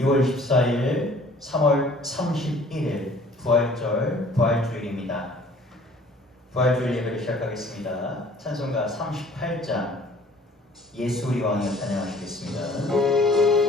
2월 14일, 3월 31일 부활절, 부활주일입니다. 부활주일 예배를 시작하겠습니다. 찬송가 38장 예수 우리 왕이여 찬양하시겠습니다.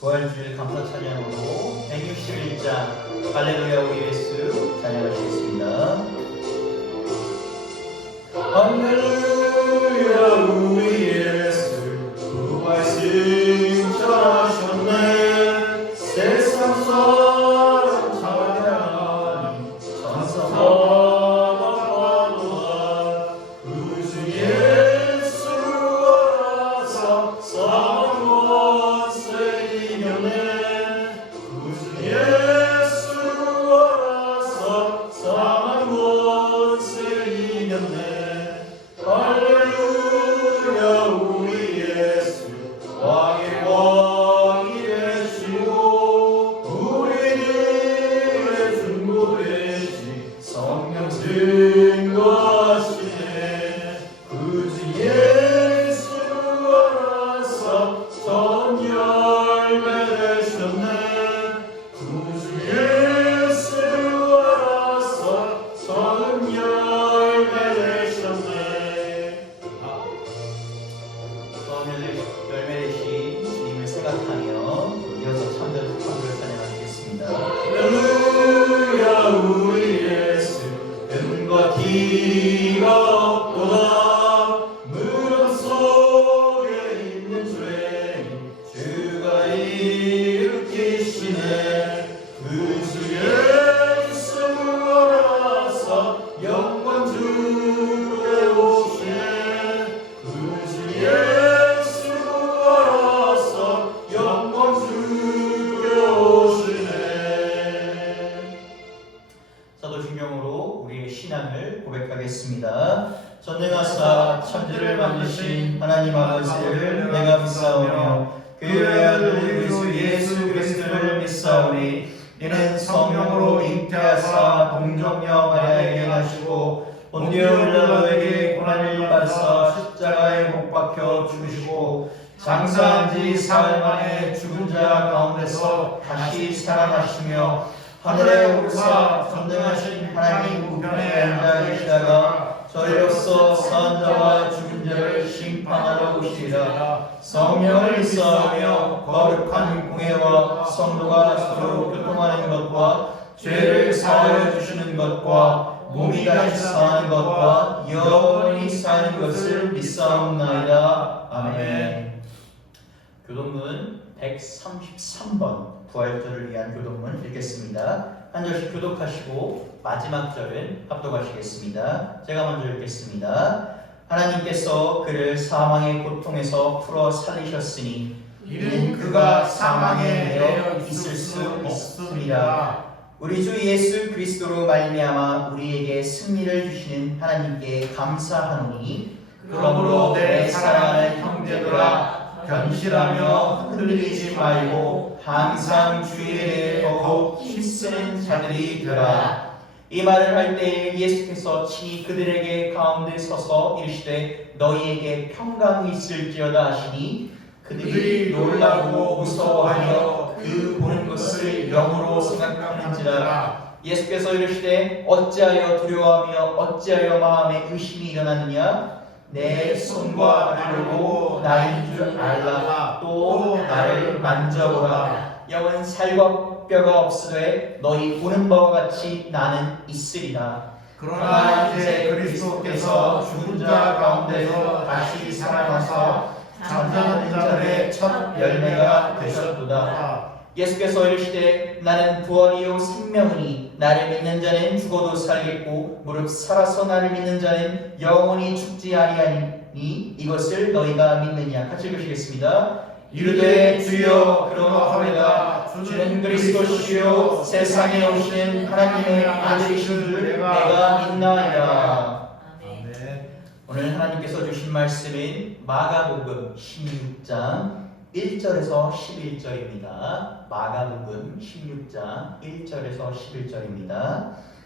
부활주일 감사 찬양으로 161장 할렐루야 우리 예수 찬양하시겠습니다. 할렐루야 우리 예수 부활승 전하셨네. 세상 사람 찬양하니 천사마다 환호하. 구주 예수 알아서 고백하겠습니다. 전능하사 천지를 만드신 하나님 아버지를 내가 믿사오며 그의 아들 우리 주 예수 그리스도를 믿사오니 이는 성령으로 잉태하사 동정녀 마리아에게 나시고 본디오 빌라도에게 고난을 받으사 십자가에 못 박혀 죽으시고 장사한 지 사흘 만에 죽은 자 가운데서 다시 살아나시며 하늘에 오르사 전능하신 하나님 우편에 앉아 계시다가 저희로서 산 자와 죽은 자를 심판하러 오시리라. 성령을 믿사오며 거룩한 공회와 성도가 서로 교통하는 것과 죄를 사하여 주시는 것과 몸이 다시 사는 것과 영원히 사는 것을 믿사옵나이다. 아멘. 교독문 133번 부활절을 위한 교독문 읽겠습니다. 한 절씩 교독하시고 마지막 절은 합독하시겠습니다. 제가 먼저 읽겠습니다. 하나님께서 그를 사망의 고통에서 풀어 살리셨으니 이는 그가 사망에 매여 있을 수 없음이라. 우리 주 예수 그리스도로 말미암아 우리에게 승리를 주시는 하나님께 감사하노니 그러므로 내 사랑하는 형제들아 견실하며 흔들리지 말고 항상 주의 더욱 힘쓰는 자들이 되라. 이 말을 할 때에 예수께서 친히 그들에게 가운데 서서 이르시되 너희에게 평강이 있을지어다 하시니 그들이 놀라고 무서워하여 그 보는 것을 영으로 생각하는지라. 예수께서 이르시되 어찌하여 두려워하며 어찌하여 마음에 의심이 일어나느냐. 내 손과 발을 보고 나인 줄 알라. 또 나를 만져보라. 영은 살과 뼈가 없으되 너희 보는 바와 같이 나는 있으리라. 그러나 이제 그리스도께서 죽은 자 가운데서 다시 살아나서 잠자는 자들의 첫 열매가 되셨도다. 예수께서 이르시되 나는 부활이요 생명이니 나를 믿는 자는 죽어도 살겠고 무릇 살아서 나를 믿는 자는 영원히 죽지 아니하니 이것을 너희가 믿느냐. 같이 읽으시겠습니다. 이르되 주여 그러하오리다. 주는 그리스도시요 세상에 오신 하나님의 아들이신 줄 내가 믿나이다. 오늘 하나님께서 주신 말씀은 마가복음 16장 1절에서 11절입니다. 마가복음 16장 1절에서 11절입니다.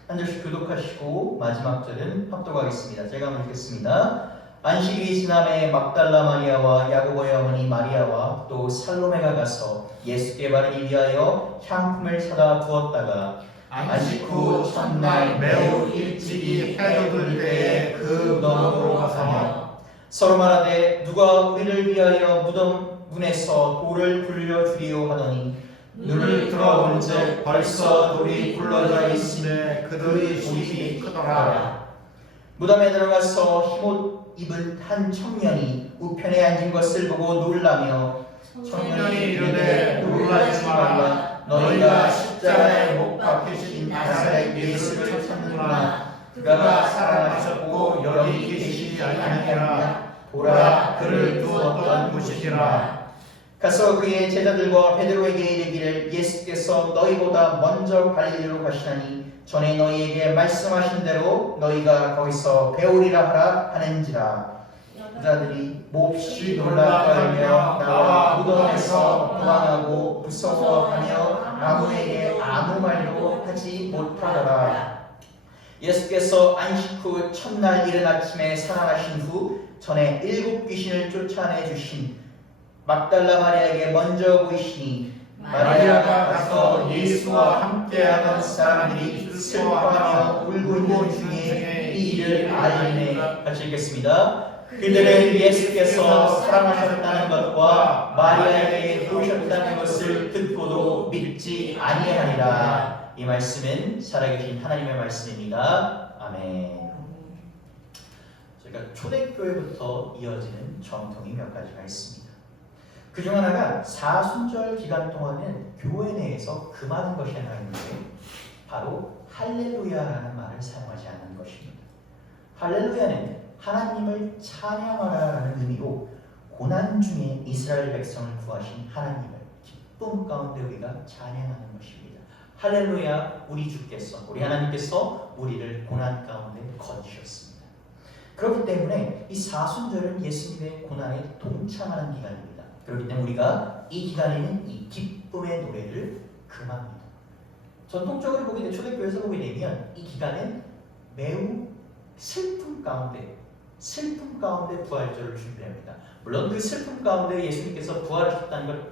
한 절씩 교독하시고 마지막 절은 합독하겠습니다. 제가 한번 읽겠습니다. 안식일이 지남에 막달라 마리아와 야고보의 어머니 마리아와 또 살로메가 가서 예수께 바르기 위하여 향품을 사다 부었다가 안식 후 첫날 매우 일찍이 해돋을 때에 그 무덤으로 가서 서로 말하되 누가 우리를 위하여 무덤 문에서 돌을 굴려주리오 하더니 눈을 들어본즉 벌써 돌이 굴러져 있으며 그들의 고집이 크더라. 무덤에 들어가서 흰옷 입은 한 청년이 우편에 앉은 것을 보고 놀라며 청년이 이르되 놀라지 말라. 너희가 십자가에 못 박히신 나사렛 예수를 찾는구나. 그가 살아나셨고 여기 계시지 아니하니라. 보라 그를 두었던 곳이라. 가서 그의 제자들과 베드로에게 이르기를 예수께서 너희보다 먼저 갈릴리로 가시나니 전에 너희에게 말씀하신 대로 너희가 거기서 배우리라 하라 하는지라. 여자들이 몹시 놀라 떨며 나와 무덤에서 도망하고 무서워하며 아무에게 아무 말도 하지 못하더라. 예수께서 안식 후 첫날 이른 아침에 살아나신 후 전에 7 귀신을 쫓아내 주신 막달라 마리아에게 먼저 보이시니 마리아가 가서 예수와 함께하던 사람들이 슬퍼하며 울고 있는 중에 이 일을 알리매. 같이 읽겠습니다. 그들은 예수께서 살아나셨다는 것과 마리아에게 보이셨다는 것을 듣고도 믿지 아니하니라. 이 말씀은 살아계신 하나님의 말씀입니다. 아멘. 저희가 초대교회부터 이어지는 전통이 몇 가지가 있습니다. 그중 하나가 사순절 기간 동안은 교회 내에서 금하는 것이 하나 있는데 바로 할렐루야라는 말을 사용하지 않는 것입니다. 할렐루야는 하나님을 찬양하라라는 의미로 고난 중에 이스라엘 백성을 구하신 하나님을 기쁨 가운데 우리가 찬양하는 것입니다. 할렐루야, 우리 주께서, 우리 하나님께서 우리를 고난 가운데 건지셨습니다. 그렇기 때문에 이 사순절은 예수님의 고난에 동참하는 기간입니다. 그렇기 때문에 우리가 이 기간에는 이 기쁨의 노래를 금합니다. 전통적으로 보게 되면 초대교회에서 보게 되면 이 기간은 매우 슬픔 가운데 부활절을 준비합니다. 물론 그 슬픔 가운데 예수님께서 부활하셨다는 걸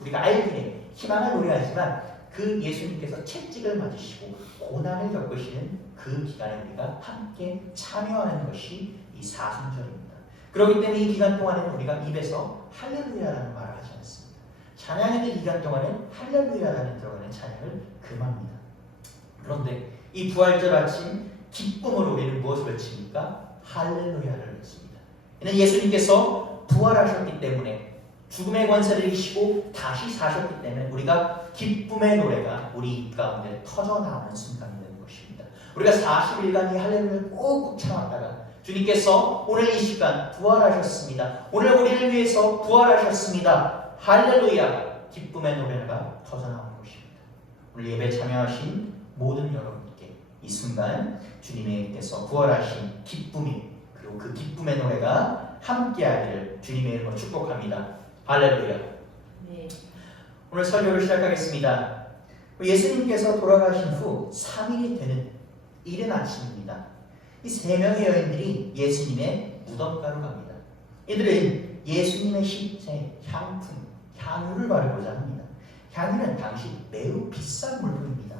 우리가 알긴 해요. 희망을 노래하지만 그 예수님께서 채찍을 맞으시고 고난을 겪으시는 그 기간에 우리가 함께 참여하는 것이 이 사순절입니다. 그렇기 때문에 이 기간 동안에는 우리가 입에서 할렐루야라는 말을 하지 않습니다. 찬양하는 기간 동안은 할렐루야라는 들어가는 찬양을 금합니다. 그런데 이 부활절 아침 기쁨으로 우리는 무엇을 외칩니까? 할렐루야를 외칩니다. 이는 예수님께서 부활하셨기 때문에 죽음의 권세를 이기시고 다시 사셨기 때문에 우리가 기쁨의 노래가 우리 입 가운데 터져나오는 순간이 되는 것입니다. 우리가 40일간 이 할렐루야를 꾹꾹 참았다가 주님께서 오늘 이 시간 부활하셨습니다. 오늘 우리를 위해서 부활하셨습니다. 할렐루야! 기쁨의 노래가 터져나오는 것입니다. 오늘 예배 참여하신 모든 여러분께 이 순간 주님께서 부활하신 기쁨이, 그리고 그 기쁨의 노래가 함께하기를 주님의 이름으로 축복합니다. 할렐루야. 네. 오늘 설교를 시작하겠습니다. 예수님께서 돌아가신 후 3일이 되는 이른 아침입니다. 이 세 명의 여인들이 예수님의 무덤가로 갑니다. 이들은 예수님의 시체, 향품, 향유를 바르고자 합니다. 향유는 당시 매우 비싼 물품입니다.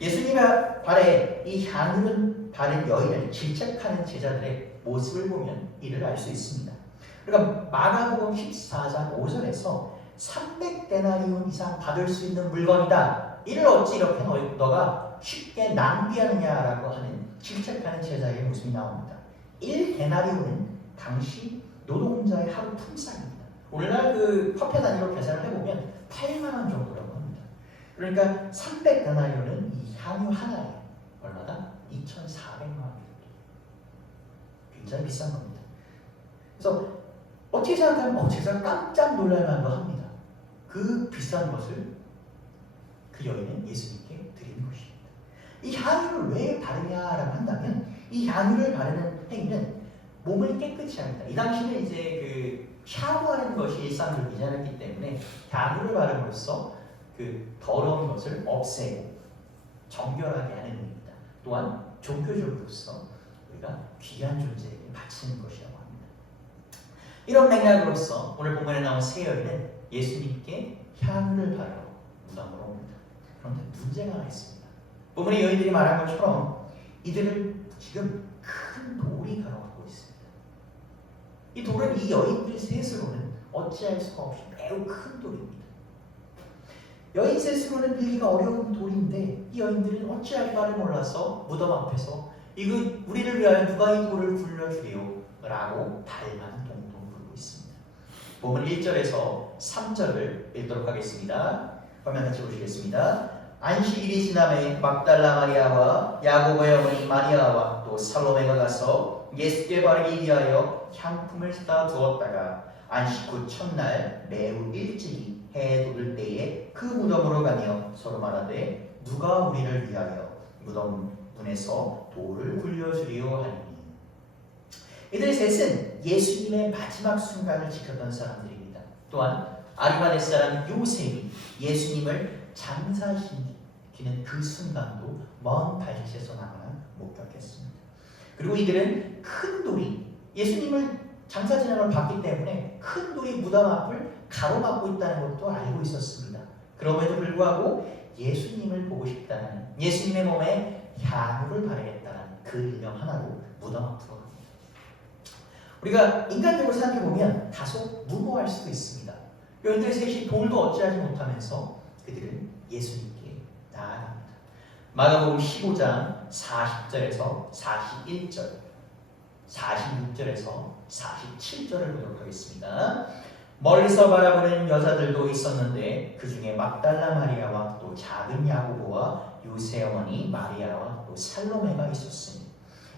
예수님의 발에 이 향유를 바른 여인을 질책하는 제자들의 모습을 보면 이를 알 수 있습니다. 그러니까 마가복음 14장 5절에서 300데나리온 이상 받을 수 있는 물건이다. 이를 어찌 이렇게 너가 쉽게 낭비하느냐라고 하는 질책하는 제자의 모습이 나옵니다. 1데나리온은 당시 노동자의 하루 품삯입니다. 오늘날 그 화폐 단위로 계산을 해보면 8만 원 정도라고 합니다. 그러니까 300데나리온은 이 향유 하나에 얼마다? 2,400만 원 정도. 굉장히 비싼 겁니다. 그래서 어떻게 생각하면 제가 깜짝 놀랄 만도 합니다. 그 비싼 것을 그 여인은 예수님께 드리는 것입니다. 이 향유를 왜 바르냐라고 한다면 이 향유를 바르는 행위는 몸을 깨끗이 합니다. 이 당시는 이제 그 샤워하는 것이 일상적이지 않았기 때문에 향유를 바름으로써 그 더러운 것을 없애고 정결하게 하는 의미입니다. 또한 종교적으로서 우리가 귀한 존재에게 바치는 것이라고 합니다. 이런 맥락으로서 오늘 본문에 나온 세 여인은 예수님께 향유를 바르러 무덤으로 옵니다. 그런데 문제가 하나 있습니다. 본문의 여인들이 말한 것처럼 이들을 지금 큰 돌이 가로막고 있습니다. 이 돌은 이 여인들 셋으로는 어찌할 수가 없이 매우 큰 돌입니다. 여인 셋으로는 밀기가 어려운 돌인데 이 여인들은 어찌할 바를 몰라서 무덤 앞에서 이거 우리를 위하여 누가 이 돌을 굴려주리요? 라고 발만 동동 부르고 있습니다. 본문 1절에서 3절을 읽도록 하겠습니다. 화면 같이 보시겠습니다. 안식일이 지남에 막달라 마리아와 야고보의 어머니 마리아와 또 살로메가 가서 예수께 바르기 위하여 향품을 사다 두었다가 안식 후 첫날 매우 일찍이 해 돋을 때에 그 무덤으로 가며 서로 말하되 누가 우리를 위하여 무덤 문에서 돌을 굴려주리요 하니 이들 셋은 예수님의 마지막 순간을 지켰던 사람들입니다. 또한 아리마대 사람 요셉이 예수님을 장사시키는 그 순간도 먼 발치에서 나가나 목격했습니다. 그리고 이들은 큰 돌이 예수님을 장사 진행을 봤기 때문에 큰 돌이 무덤 앞을 가로막고 있다는 것도 알고 있었습니다. 그럼에도 불구하고 예수님을 보고 싶다는, 예수님의 몸에 향유를 바르겠다는 그 일념 하나로 무덤 앞으로 갑니다. 우리가 인간적으로 생각해보면 다소 무모할 수도 있습니다. 여인들 셋이 돌도 어찌하지 못하면서 그들은 예수님께 나아갑니다. 마가복음 15장 40절에서 41절, 46절에서 47절을 보도록 하겠습니다. 멀리서 바라보는 여자들도 있었는데 그 중에 막달라 마리아와 또 작은 야고보와 요새 어머니 마리아와 또 살로메가 있었으니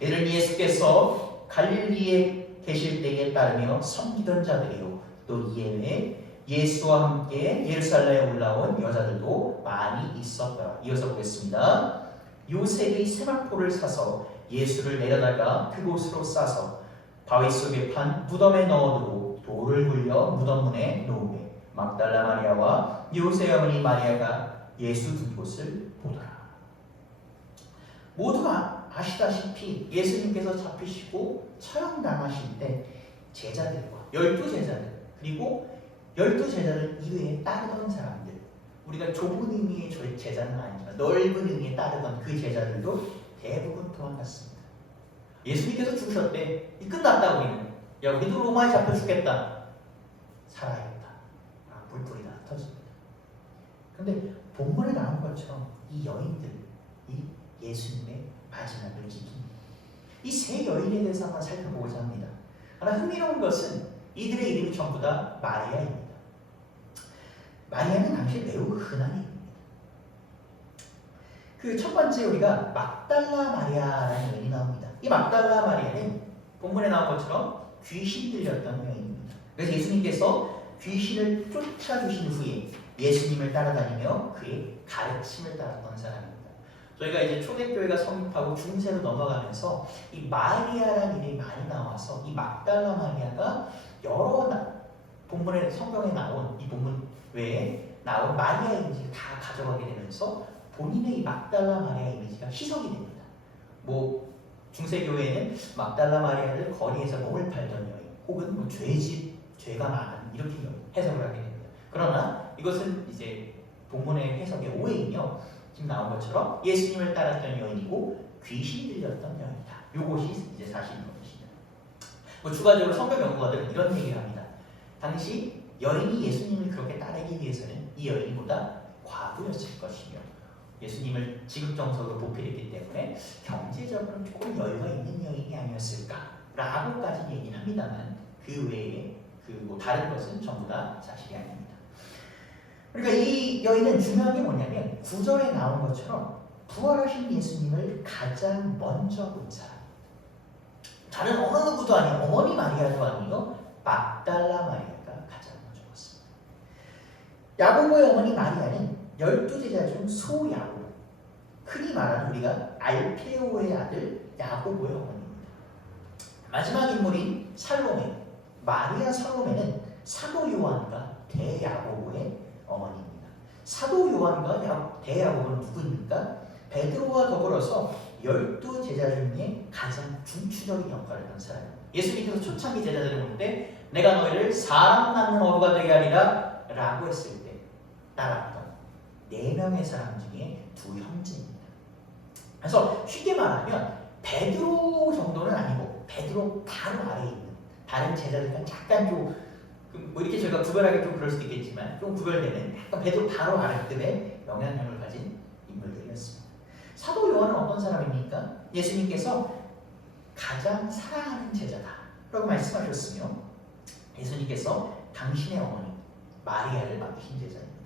이를 예수께서 갈릴리에 계실 때에 따르며 섬기던 자들이요 또 이에 외에 예수와 함께 예루살렘에 올라온 여자들도 많이 있었더라. 이어서 보겠습니다. 요셉이 세마포를 사서 예수를 내려다가 그곳으로 싸서 바위 속에 판 무덤에 넣어두고 돌을 굴려 무덤문에 놓으매 막달라 마리아와 요새 어머니 마리아가 예수 둔 곳을 보더라. 모두가 아시다시피 예수님께서 잡히시고 처형당하실 때 제자들과 12제자들 그리고 12제자들 이외에 따르던 사람들, 우리가 좁은 의미의 제자는 아니지만 넓은 의미에 따르던 그 제자들도 대부분 도망갔습니다. 예수님께서 죽으셨대. 이 끝났다 우리는. 야 우리도 로마에 잡혀 죽겠다. 살아야겠다. 불불이 다 터집니다. 그런데 본문에 나온 것처럼 이 여인들이 예수님의 마지막을 지킵니다. 이 세 여인에 대해서 한번 살펴보고자 합니다. 하나 흥미로운 것은 이들의 이름이 전부 다 마리아입니다. 마리아는 당시 매우 흔한 이름입니다. 그 첫 번째 우리가 막달라 마리아라는 여인이 나옵니다. 이 막달라 마리아는 본문에 나온 것처럼 귀신 들렸던 여인입니다. 그래서 예수님께서 귀신을 쫓아주신 후에 예수님을 따라다니며 그의 가르침을 따랐던 사람입니다. 저희가 이제 초대교회가 성립하고 중세로 넘어가면서 이 마리아라는 이름이 많이 나와서 이 막달라 마리아가 여러 본문에 성경에 나온 이 본문 외에 나온 마리아 이미지를 다 가져가게 되면서 본인의 이 막달라 마리아 이미지가 희석이 됩니다. 뭐 중세교회에는 막달라 마리아를 거리에서 몸을 팔던 여인 혹은 뭐 죄가 많은 이렇게 해석을 하게 됩니다. 그러나 이것은 이제 본문의 해석의 오해이며 지금 나온 것처럼 예수님을 따랐던 여인이고 귀신 들렸던 여인이다. 이것이 이제 사실인 것입니다. 뭐 추가적으로 성경 연구가들은 이런 얘기를 합니다. 당시 여인이 예수님을 그렇게 따르기 위해서는 이 여인보다 과부였을 것이며 예수님을 지극정석으로 보필했기 때문에 경제적으로 조금 여유가 있는 여인이 아니었을까라고까지 얘기는 합니다만 그 외에 뭐 다른 것은 전부 다 사실이 아닙니다. 그러니까 이 여인은 중요한 게 뭐냐면 9절에 나온 것처럼 부활하신 예수님을 가장 먼저 본 사람. 다른 어느 누구도 아니에요. 어머니 마리아도 아니요. 막달라 마리아가 가장 먼저 봤습니다. 야고보의 어머니 마리아는 12제자 중 소야고보, 흔히 말하는 우리가 알페오의 아들 야고보의 어머니입니다. 마지막 인물인 살로메, 마리아 살로메는 사도 요한과 대야고보의 어머니입니다. 사도 요한과 대야고보는 누구입니까? 베드로와 더불어서 12제자 중에 가장 중추적인 역할을 한 사람입니다. 예수님께서 초창기 제자들을 볼 때 내가 너희를 사람 낳는 어부가 되게 하리라 라고 했을 때 따랐던 4명의 사람 중에 2 형제입니다. 그래서 쉽게 말하면 베드로 정도는 아니고 베드로 바로 아래에 있는 다른 제자들과 약간 좀 뭐 이렇게 저희가 구별하기 좀 그럴 수도 있겠지만 좀 구별되는 약간 베드로 바로 아래급의 영향력을 가진 인물들이었습니다. 사도 요한은 어떤 사람입니까? 예수님께서 가장 사랑하는 제자다 라고 말씀하셨으며 예수님께서 당신의 어머니 마리아를 맡기신 제자입니다.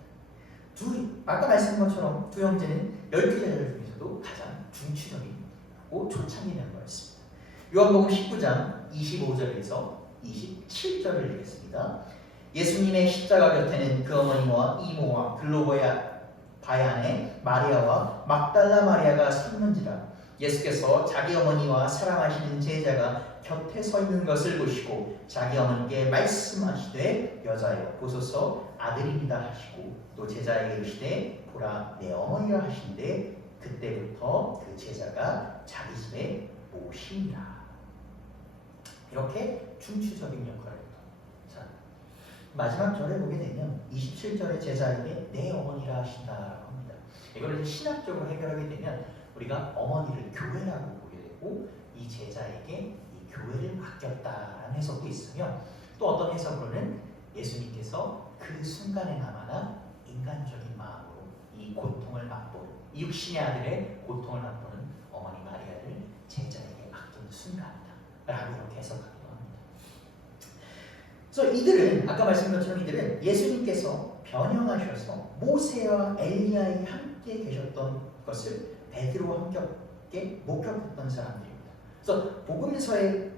아까 말씀한 것처럼 2 형제는 12제자들 중에서도 가장 중추적이고 초창기 멤버였습니다. 요한복음 19장 25절에서 27절을 읽겠습니다. 예수님의 십자가 곁에는 그 어머니와 이모와 글로보야 바야네 마리아와 막달라 마리아가 섰는지라. 예수께서 자기 어머니와 사랑하시는 제자가 곁에 서 있는 것을 보시고 자기 어머니께 말씀하시되 여자여 보소서 아들입니다 하시고 또 제자에게 이르시되 보라 내 어머니라 하시는데 그때부터 그 제자가 자기 집에 모시니라. 이렇게 중추적인 역할을 했다. 자, 마지막 절에 보게 되면 27절에 제자에게 내 어머니라 하신다라고 합니다. 이거를 신학적으로 해결하게 되면 우리가 어머니를 교회라고 보게 되고 이 제자에게 이 교회를 맡겼다라는 해석도 있으며 또 어떤 해석으로는 예수님께서 그 순간에나마나 인간적인 마음으로 이 고통을 맛보는 이 육신의 아들의 고통을 맛보는 어머니 마리아를 제자에게 맡기는 순간이다 라고 이렇게 해석하기도 합니다. 그래서 이들은 아까 말씀드린 것처럼 이들은 예수님께서 변형하셔서 모세와 엘리야에 함께 계셨던 것을 베드로와 함께 목격했던 사람들입니다. 그래서 복음서에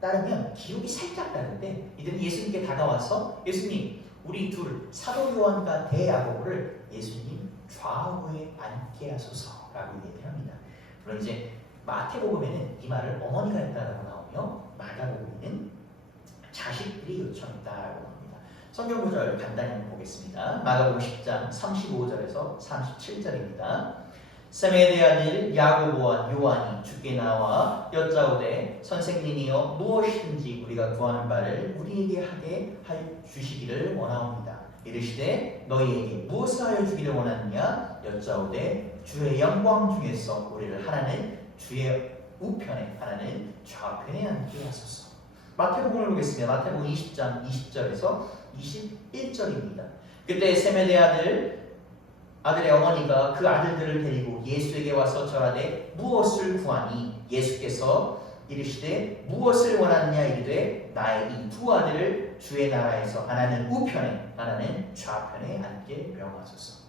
따르면 기록이 살짝 다른데 이들은 예수님께 다가와서 예수님 우리 둘 사도 요한과 대야고보를 예수님 좌우에 앉게 하소서라고 얘기를 합니다. 물론 이제 마태복음에는 이 말을 어머니가 했다라고 나오며 마가복음에는 자식들이 요청했다라고 합니다. 성경 구절 간단히 한번 보겠습니다. 마가복음 10장 35절에서 37절입니다. 세메대 아들 야고보와 요한이 주께 나와 여짜오되 선생님이여 무엇이든지 우리가 구하는 바를 우리에게 하게 할 주시기를 원하옵니다. 이르시되 너희에게 무엇을 하여 주기를 원하느냐 여짜오되 주의 영광 중에서 우리를 하나는 주의 우편에 하나는 좌편에 앉게 하소서. 마태복음을 보겠습니다. 마태복음 20장 20절에서 21절입니다. 그때 세메대 아들의 어머니가 그 아들들을 데리고 예수에게 와서 절하되 무엇을 구하니 예수께서 이르시되 무엇을 원하느냐 이르되 나의 이 2 아들을 주의 나라에서 하나는 우편에 하나는 좌편에 앉게 명하소서.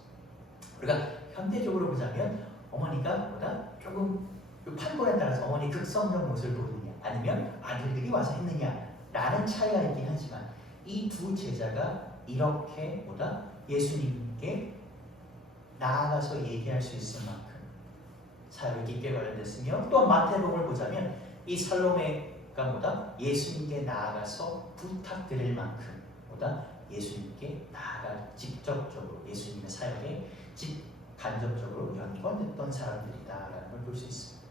우리가 현대적으로 보자면 어머니가 뭐다? 조금 판본에 따라서 어머니 극성적 모습을 보느냐 아니면 아들들이 와서 했느냐라는 차이가 있긴 하지만 이 두 제자가 이렇게 뭐다? 예수님께 나아가서 얘기할 수 있을 만큼 사역이 깊게 관련됐으며, 또한 마태복음을 보자면 이 살로메가 뭐다? 예수님께 나아가서 부탁드릴 만큼 뭐다? 예수님께 나아가 직접적으로 예수님의 사역에 간접적으로 연관됐던 사람들이다라는 걸 볼 수 있습니다.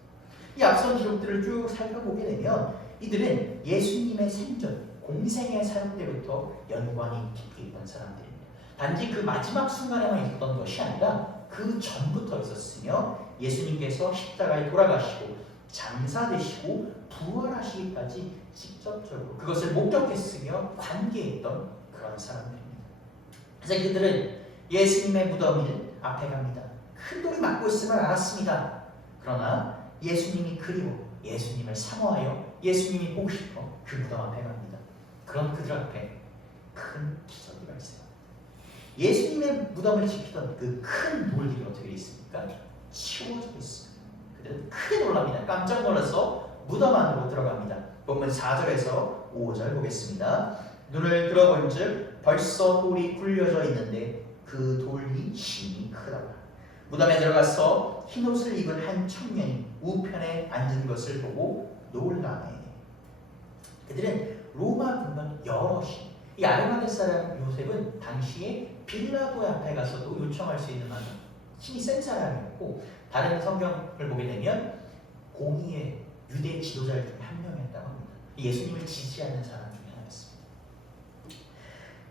이 앞선 기록들을 쭉 살펴보게 되면 이들은 예수님의 생전 공생의 사역 때부터 연관이 깊게 있던 사람들입니다. 단지 그 마지막 순간에만 있었던 것이 아니라 그 전부터 있었으며, 예수님께서 십자가에 돌아가시고 장사되시고 부활하시기까지 직접적으로 그것을 목격했으며 관계했던 그런 사람들입니다. 그래서 그들은 예수님의 무덤을 앞에 갑니다. 큰 돌이 막고 있음을 알았습니다. 그러나 예수님이 그리워 예수님을 사모하여 예수님이 보고 싶어 그 무덤 앞에 갑니다. 그런 그들 앞에 큰 기적이 발생합니다. 예수님의 무덤을 지키던 그 큰 돌들이 어떻게 있습니까? 치워져 있습니다. 그들은 크게 놀랍니다. 깜짝 놀라서 무덤 안으로 들어갑니다. 본문 4절에서 5절 보겠습니다. 눈을 들어본 즉 벌써 돌이 굴려져 있는데 그 돌이 심히 크더라. 무덤에 들어가서 흰옷을 입은 한 청년이 우편에 앉은 것을 보고 놀라매. 그들은 로마 군관 여럿이, 이 아르마데 사람 요셉은 당시에 빌라도 앞에 가서도 요청할 수 있는 만큼 힘이 센 사람이었고, 다른 성경을 보게 되면 공의의 유대 지도자들 중에 한 명이었다고 합니다. 예수님을 지지하는 사람 중에 하나였습니다.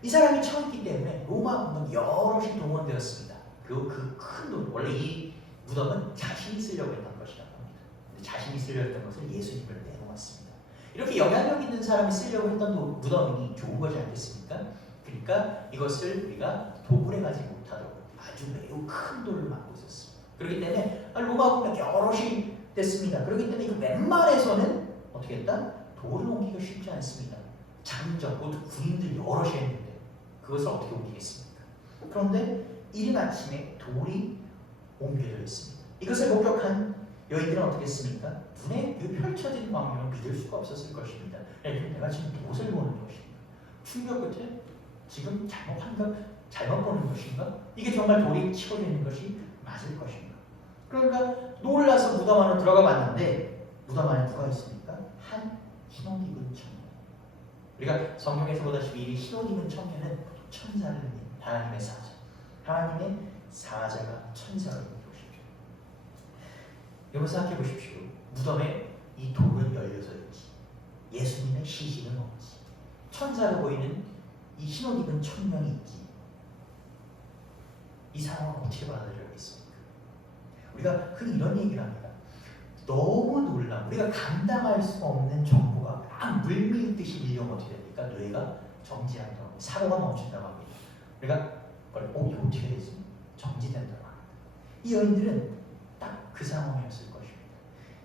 이 사람이 처음이기 때문에 로마 군관 여럿이 동원되었습니다. 그리고 그 큰 돈, 원래 이 무덤은 자신이 쓰려고 했던 것이라고 합니다. 근데 자신이 쓰려고 했던 것을 예수님을 내놓았습니다. 이렇게 영향력 있는 사람이 쓰려고 했던 무덤이 좋은 거지 않겠습니까? 그러니까 이것을 우리가 도굴해 가지 못하도록 아주 매우 큰 돌을 막고 있었습니다. 그렇기 때문에 로마 군대 여럿이 됐습니다. 그렇기 때문에 이 웬만해서는 어떻게 했다? 돌을 옮기기가 쉽지 않습니다. 장정, 군인들 여럿이 했는데 그것을 어떻게 옮기겠습니까? 그런데 이른 아침에 돌이 옮겨져 있습니다. 이것을 목격한 여인들은 어떻게 했습니까? 눈에 펼쳐진 광경을 믿을 수가 없었을 것입니다. 내가 지금 무엇을 보는 것인가? 충격 끝에 지금 잘못 보는 것인가? 이게 정말 돌이 치워져 있는 것이 맞을 것인가? 그러니까 놀라서 무덤 안으로 들어가 봤는데 무덤 안에 누가 있습니까? 한 흰옷 입은 청년. 우리가 성경에서 보다시피 이 흰옷 입은 청년은 천사를 의미합니다. 하나님의 사자. 하나님의 사자가 천사를 의미합니다. 여러분 생각해 보십시오. 무덤에 이 돌은 열려져 있지, 예수님의 시신은 없지, 천사로 보이는 이 흰옷 입은 청년이 있지. 이 상황을 어떻게 받아들여야겠습니까? 우리가 흔히 이런 얘기를 합니다. 너무 놀라, 우리가 감당할 수 없는 정보가 막 물밀듯이 밀려오면 어떻게 됩니까? 뇌가 정지한다고 합니다. 사고가 멈춘다고 합니다. 우리가 이거 어떻게 되지? 정지된다고 합니다. 이 여인들은 딱 그 상황이었을 것입니다.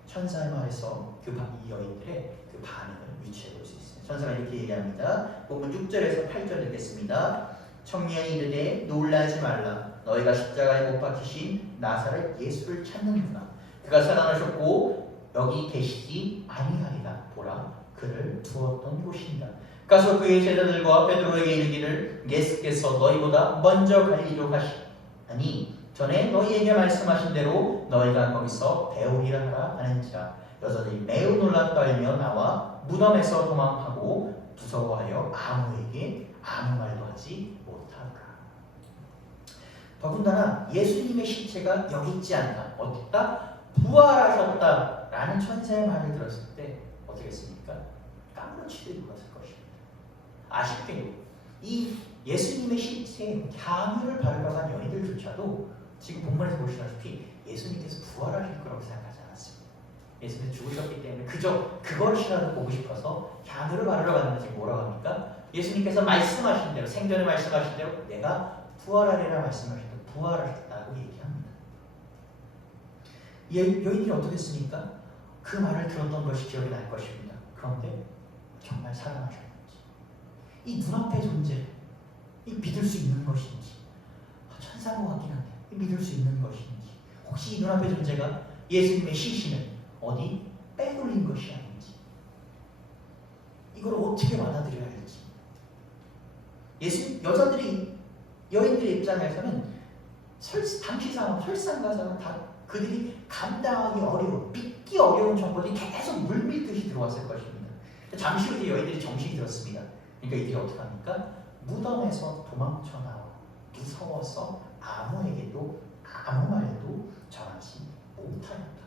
천사의 말에서 이 여인들의 그 반응을 유추해 볼 수 있습니다. 천사가 이렇게 얘기합니다. 본문 6절에서 8절 읽겠습니다. 청년이 이르되 놀라지 말라. 너희가 십자가에 못 박히신 나사렛 예수를 찾는구나. 그가 살아나셨고 여기 계시지 아니하리라. 보라, 그를 두었던 곳이니라. 가서 그의 제자들과 베드로에게 이르기를 예수께서 너희보다 먼저 갈리로 가시니 전에 너희에게 말씀하신 대로 너희가 거기서 배우리라 하라 하는지라. 여자들이 매우 놀라 떨며 나와 무덤에서 도망하고 무서워하여 아무에게 아무 말도 하지 못하더라. 더군다나 예수님의 시체가 여기 있지 않다, 어디다 부활하셨다라는 천사의 말을 들었을 때 어떻게 했습니까? 까무러치듯 놀랐을 것입니다. 아쉽게도 이 예수님의 시체에 향유를 바르러 간 여인들조차도 지금 본문에서 보시다시피 예수님께서 부활하실 거라고 생각하지 않았습니다. 예수님이 죽으셨기 때문에 그저 그것이라도 보고 싶어서 향유를 바르러 갔는데 지금 뭐라고 합니까? 예수님께서 말씀하신 대로, 생전에 말씀하신 대로 내가 부활하리라 말씀하신 대로 부활하셨다고 얘기합니다. 여인들이 어떻게 했습니까? 그 말을 들었던 것이 기억이 날 것입니다. 그런데 정말 살아나셨는지, 이 눈앞의 존재, 이 믿을 수 있는 것인지, 천사인 것 같긴 한데 믿을 수 있는 것인지, 혹시 이 눈앞의 존재가 예수님의 시신을 어디 빼돌린 것이 아닌지, 이걸 어떻게 받아들여야 할지. 여인들의 입장에서는 당시 상황, 설상가상은 다 그들이 감당하기 어려운, 믿기 어려운 정보들이 계속 물밀듯이 들어왔을 것입니다. 잠시 후에 여인들이 정신이 들었습니다. 그러니까 이들이 어떻게 합니까? 무덤에서 도망쳐 나와 무서워서 아무에게도 아무 말도 전하지 못하였다.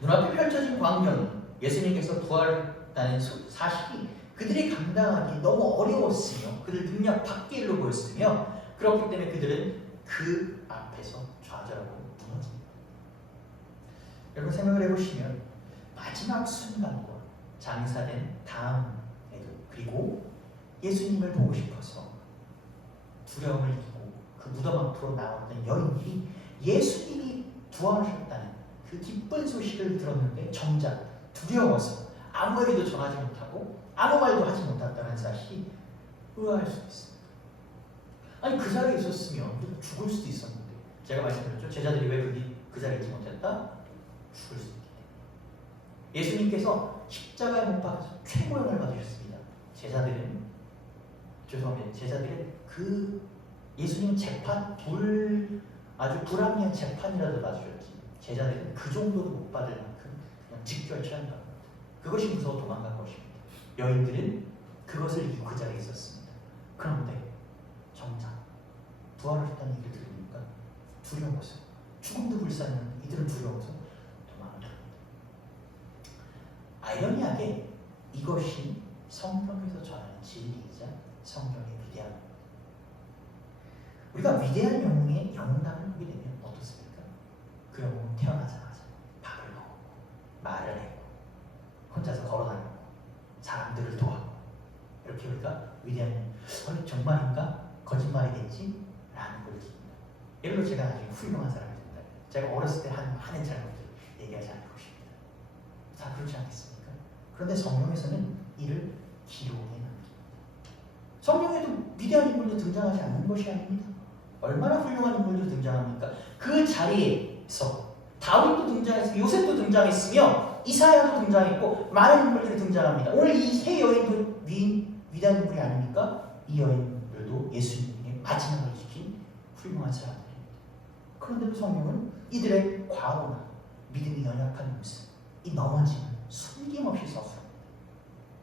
눈앞에 펼쳐진 광경이 예수님께서 부활했다는 사실이 그들이 감당하기 너무 어려웠으며 그들 능력 밖의 일로 보였으며, 그렇기 때문에 그들은 그 앞에서 좌절하고 무너집니다. 여러분 생각을 해보시면 마지막 순간과 장사된 다음에도, 그리고 예수님을 보고 싶어서 두려움을 이기고 그 무덤 앞으로 나왔던 여인들이 예수님이 부활하셨다는 그 기쁜 소식을 들었는데 정작 두려워서 아무에게도 전하지 못하고 아무 말도 하지 못했다는 사실이 의아할 수도 있습니다. 아니 그 자리에 있었으면 죽을 수도 있었는데, 제가 말씀드렸죠. 제자들이 왜 그 자리에 있지 못했다? 죽을 수도 있기 때문에. 예수님께서 십자가에 못 박혀서 최고형을 받으셨습니다. 제자들은 그 예수님 재판 아주 불합리한 재판이라도 받으셨지, 제자들은 그 정도도 못 받을 만큼 그냥 직결 처한다. 그것이 무서워 도망간 것입니다. 여인들은 그것을 이기고 그 자리에 있었습니다. 그런데 정작 부활하셨다는 얘기를 들으니까 두려워서, 죽음도 불쌍했는데 이들은 두려워서 도망갑니다. 아이러니하게 이것이 성경에서 전하는 진리이자 성경의 위대함입니다. 우리가 위대한 영웅의 영웅담을 보게 되면 어떻습니까? 그 영웅은 태어나자마자 밥을 먹고 말을 했고 혼자서 걸어다니고 사람들을 도와고, 이렇게 우리가 위대한 정말인가? 거짓말이겠지? 라는 걸 느낍니다. 예를 들어 제가 나중에 훌륭한 사람이 된다. 제가 어렸을 때 한 많은 잘못을 얘기하지 않을 것입니다. 다 그렇지 않겠습니까? 그런데 성경에서는 이를 기록해 놨습니다. 성경에도 위대한 인물도 등장하지 않는 것이 아닙니다. 얼마나 훌륭한 인물도 등장합니까? 그 자리에서 다윗도 등장했으며 요셉도 등장했으며 이사야도 등장했고 많은 인물들이 등장합니다. 오늘 이 세 여인도 위대한 인물이 아닙니까? 이 여인들도 예수님의 마지막을 지킨 훌륭한 사람들입니다. 그런데도 성경은 이들의 과오나 믿음이 연약한 모습, 이 넘어짐을 숨김없이 서술합니다.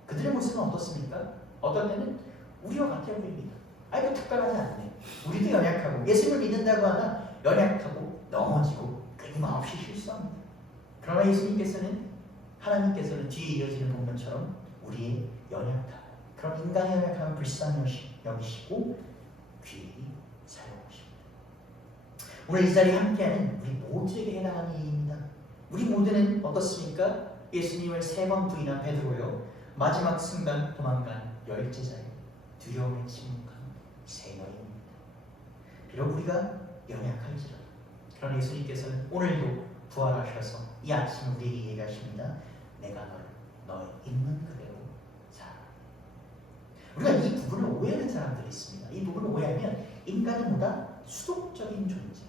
그들의 모습은 어떻습니까? 어떨 때는 우리와 같아 보입니다. 아이고 특별하지 않네. 우리도 연약하고 예수님을 믿는다고 하나 연약하고 넘어지고 끊임없이 실수합니다. 그러나 하나님께서는 뒤에 이어지는 본문처럼 우리의 연약함, 그런 인간의 연약함을 불쌍히 여기시고 귀히 사용하십니다. 오늘 이 자리에 함께하는 우리 모두에게 해당하는 얘기입니다. 우리 모두는 어떻습니까? 예수님을 3번 부인한 베드로요, 마지막 순간 도망간 10제자요, 두려움에 침묵한 3명입니다. 비록 우리가 연약할지라도, 그런 예수님께서는 오늘도 부활하셔서 이 아침 우리에게 얘기하십니다. 내가 너의 있는 그대로 살아. 우리가 이 부분을 오해하는 사람들이 있습니다. 이 부분을 오해하면 인간은 뭐다? 수동적인 존재,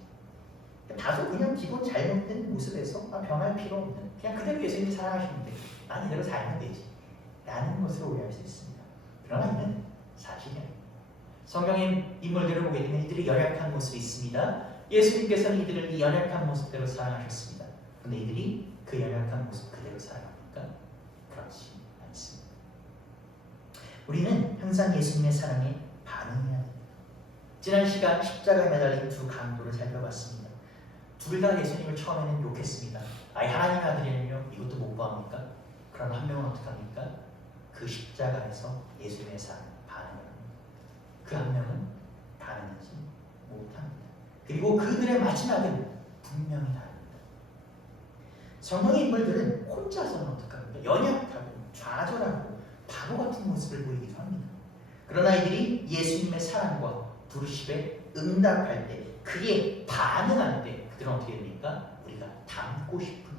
다소 그냥 기본 잘못된 모습에서 변할 필요 없는, 그냥 그대로 예수님이 사랑하시는데 난 이대로 살면 되지 라는 것을 오해할 수 있습니다. 그러나 이는 사실이 아닙니다. 성경의 인물들을 보게 되면 이들이 연약한 모습이 있습니다. 예수님께서는 이들을 이 연약한 모습대로 사랑하셨습니다. 그런데 이들이 그 연약한 모습 그대로 살아갑니까? 그렇지 않습니다. 우리는 항상 예수님의 사랑에 반응해야 됩니다. 지난 시간 십자가에 매달린 두 강도를 살펴봤습니다. 둘 다 예수님을 처음에는 욕했습니다. 하나님의 아들이라며 이것도 못 구합니까? 그러나 한 명은 어떻게 합니까? 그 십자가에서 예수님의 사랑에 반응을 합니다. 그 한 명은 반응하지 못합니다. 그리고 그들의 마지막은 분명히 다릅니다. 성령의 인물들은 혼자서는 어떡합니까? 연약하고 좌절하고 바보 같은 모습을 보이기도 합니다. 그러나 이들이 예수님의 사랑과 부르심에 응답할 때, 그에 반응할 때 그들은 어떻게 됩니까? 우리가 닮고 싶은,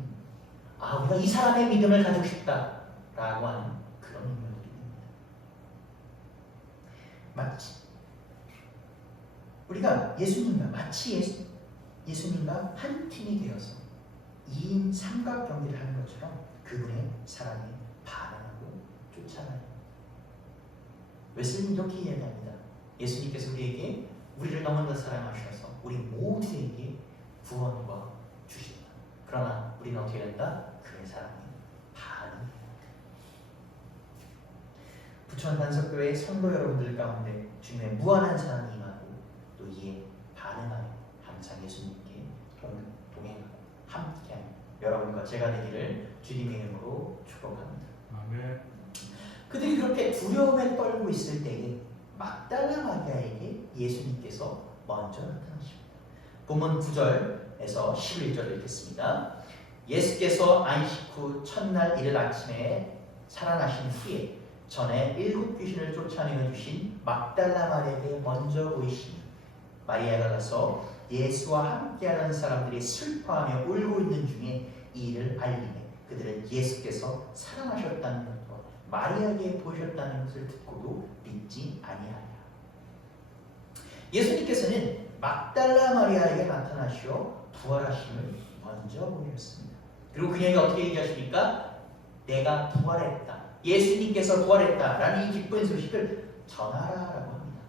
우리가 이 사람의 믿음을 가지고 싶다라고 하는 그런 인물들입니다. 마치 우리가 예수님과 한 팀이 되어서 2인 삼각경기를 하는 것처럼 그분의 사랑에 반응하고 쫓아가요. 웨슬리는 이렇게 이야기합니다. 예수님께서 우리를 너무나 사랑하셔서 우리 모두에게 구원과 주신다. 그러나 우리는 어떻게 된다? 그의 사랑에 반응해야 한다. 부천 단석교회 성도 여러분들 가운데 주님의 무한한 사랑이 임하고 또 이에 반응하여 항상 예수님께 동행하고 함께하는 여러분과 제가 되기를 주님의 이름으로 축복합니다. 아멘. 그들이 그렇게 두려움에 떨고 있을 때에 막달라 마리아에게 예수님께서 먼저 나타나십니다. 본문 9절에서 11절 읽겠습니다. 예수께서 안식 후 첫날 이른 아침에 살아나신 후에 전에 7 귀신을 쫓아내어 주신 막달라 마리아에게 먼저 보이시니 마리아가 가서 예수와 함께하는 사람들이 슬퍼하며 울고 있는 중에 이 일을 알리매 그들은 예수께서 살아나셨다는 것과 마리아에게 보이셨다는 것을 듣고도 믿지 아니하니라. 예수님께서는 막달라 마리아에게 나타나시어 부활하심을 먼저 보였습니다. 그리고 그녀에게 어떻게 얘기하십니까? 내가 부활했다. 예수님께서 부활했다라는 이 기쁜 소식을 전하라라고 합니다.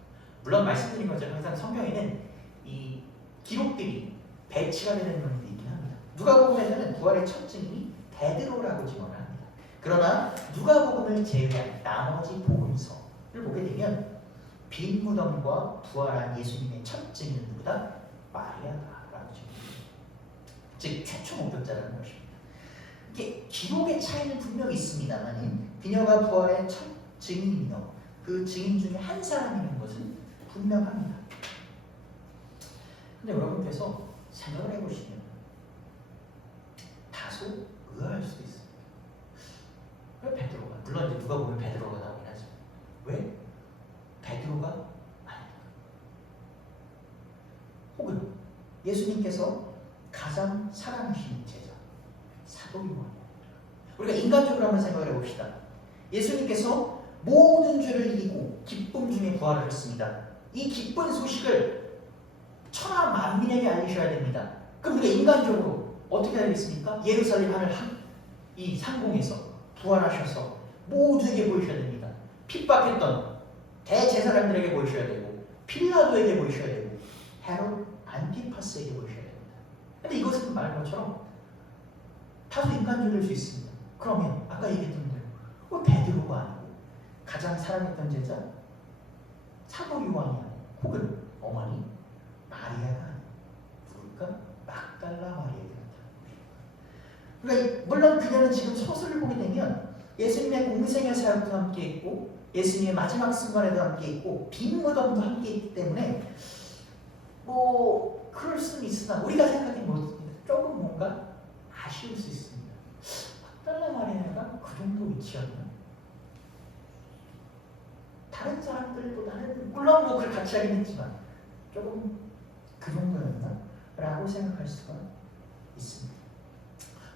물론 말씀드린 것처럼 항상 성경에는 이 기록들이 배치가 되는 경우도 있긴 합니다. 누가복음에서는 부활의 첫 증인이 베드로라고 증언을 합니다. 그러나 누가복음을 제외한 나머지 복음서를 보게 되면 빈 무덤과 부활한 예수님의 첫 증인은 누구다? 마리아다라고 증언합니다. 즉 최초 목격자라는 것입니다. 이게 기록의 차이는 분명히 있습니다만 그녀가 부활의 첫 증인이며 그 증인 중에 한 사람이라는 것은 분명합니다. 근데 여러분께서 생각을 해보시면 다소 의아할 수도 있습니다. 왜 베드로가? 물론 이제 누가 보면 베드로가 나오긴 하죠. 왜 베드로가 아닐까? 혹은 예수님께서 가장 사랑하시는 제자 사도 요한. 우리가 인간적으로 한번 생각을 해봅시다. 예수님께서 모든 죄를 이기고 기쁨 중에 부활을 했습니다. 이 기쁜 소식을 천하 만민에게 알리셔야 됩니다. 그럼 우리가 인간적으로 어떻게 알겠습니까? 예루살렘 하늘 이 상공에서 부활하셔서 모두에게 보이셔야 됩니다. 핍박했던 대제사장들에게 보이셔야 되고 필라도에게 보이셔야 되고 헤롯 안티파스에게 보이셔야 됩니다. 근데 이것은 말한 것처럼 다소 인간적일 수 있습니다. 그러면 아까 얘기했던 대로 왜 베드로가 아니고 가장 사랑했던 제자 사도 요한이 아니고 혹은 어머니 마리아가 아니고 누굴까? 막달라 마리아가 나타납니다. 그러니까 물론 그녀는 지금 서술을 보게 되면 예수님의 공생의 사역도 함께 있고 예수님의 마지막 순간에도 함께 있고 빈 무덤도 함께 있기 때문에 그럴 수는 있으나 우리가 생각해 보면 조금 뭔가 아쉬울 수 있습니다. 막달라 마리아가 그 정도 위치였나? 다른 사람들보다는 물론 그걸 같이 하긴 했지만 조금 그 정도였나? 라고 생각할 수가 있습니다.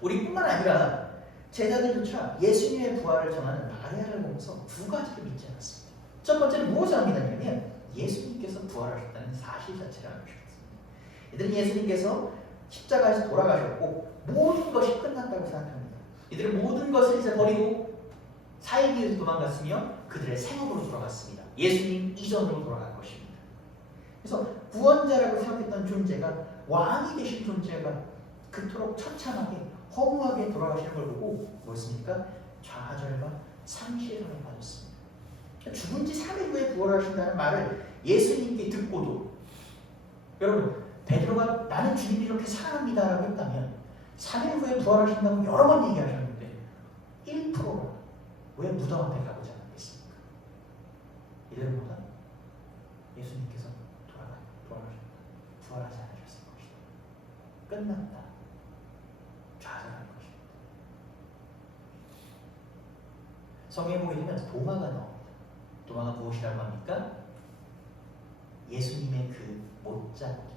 우리뿐만 아니라 제자들조차 예수님의 부활을 전하는 마리아를 보면서 두 가지를 믿지 않았습니다. 첫 번째는 무엇을 안 믿었냐면 예수님께서 부활하셨다는 사실 자체를 안 믿었습니다. 이들은 예수님께서 십자가에서 돌아가셨고 모든 것이 끝났다고 생각합니다. 이들은 모든 것을 이제 버리고 살기 위해서 도망갔으며 그들의 생업으로 돌아갔습니다. 예수님 이전으로 돌아간 것입니다. 그래서 구원자라고 생각했던 존재가 왕이 되신 존재가 그토록 처참하게 허무하게 돌아가시는 걸 보고 무엇입니까? 좌절과 상실감에 빠졌습니다. 죽은 지 3일 후에 부활하신다는 말을 예수님께 듣고도 여러분 베드로가 나는 주님이 이렇게 사랑합니다 라고 했다면 3일 후에 부활하신다고 여러 번 얘기하셨는데 1%가 왜 무덤 앞에 가보지 않았겠습니까? 이들보다 예수님께서 부활하셨다. 부활하지 않으셨을 것이다. 끝났다. 좌절할 것입니다. 성경에 보게 되면 도마가 나옵니다. 도마가 무엇이라고 합니까? 예수님의 그 못자국이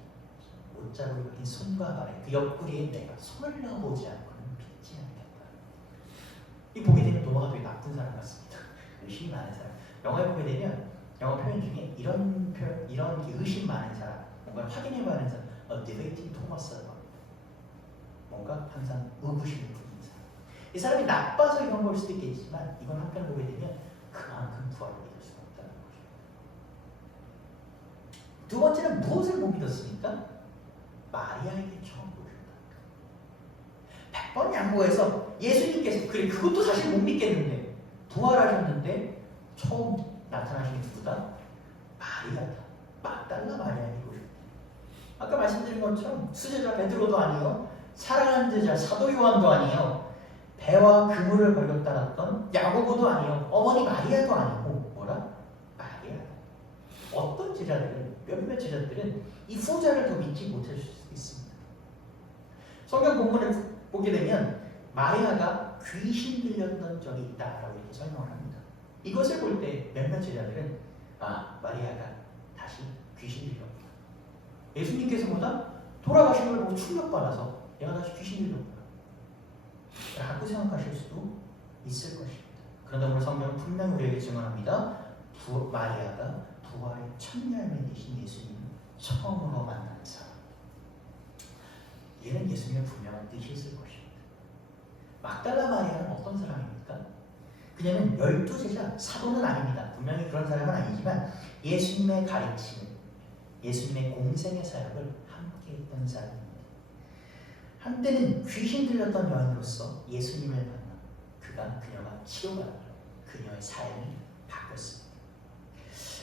박힌 손과 발에 그 옆구리에 내가 손을 넣어보지 않고는 믿지 않겠다. 이 보게 되면 도마가 되게 나쁜 사람 같습니다. 의심이 많은 사람. 영화에 보게 되면 영화 표현 중에 이런 의심 많은 사람, 뭔가 확인해봐야 하는 사람, 디베이팅 토마스라고 합니다. 뭔가 항상 의구심을 품는 사람. 이 사람이 나빠서 이런 걸 수도 있겠지만 이건 한편 보게 되면 그만큼 부활을 믿을 수가 없다는 거죠. 두 번째는 무엇을 못 믿었습니까? 마리아에게 처음 보여준다. 100번 양보해서 예수님께서 그래 그것도 사실 못 믿겠는데 부활하셨는데 처음 나타나신 게 누구다? 마리아다. 막달라 마리아에게 보여준다. 아까 말씀드린 것처럼 수제자 베드로도 아니요 사랑하는 제자 사도 요한도 아니요 배와 그물을 걸려 따랐던 야고보도 아니요 어머니 마리아도 아니고 뭐라? 마리아. 어떤 제자들은 몇몇 제자들은 이 후자를 더 믿지 못할 수 있습니다. 성경 본문을 보게 되면 마리아가 귀신 들렸던 적이 있다라고 이렇게 설명을 합니다. 이것을 볼 때 몇몇 제자들은 마리아가 다시 귀신 들렸구나. 예수님께서보다 돌아가신 걸 보고 충격받아서 내가 다시 귀신 들렸구나 라고 생각하실 수도 있을 것입니다. 그러나 오늘 성경은 분명히 우리에게 증언합니다. 마리아가 부활의 첫 열매 되신 예수님을 처음으로 만난 사람. 얘는 예수님의 분명한 뜻이 있을 것입니다. 막달라 마리아는 어떤 사람입니까? 그녀는 12제자, 사도는 아닙니다. 분명히 그런 사람은 아니지만 예수님의 가르침을, 예수님의 공생의 사역을 함께 했던 사람입니다. 한때는 귀신 들렸던 여인으로서 예수님을 만나 그녀가 치료받아 그녀의 삶이 바뀌었습니다.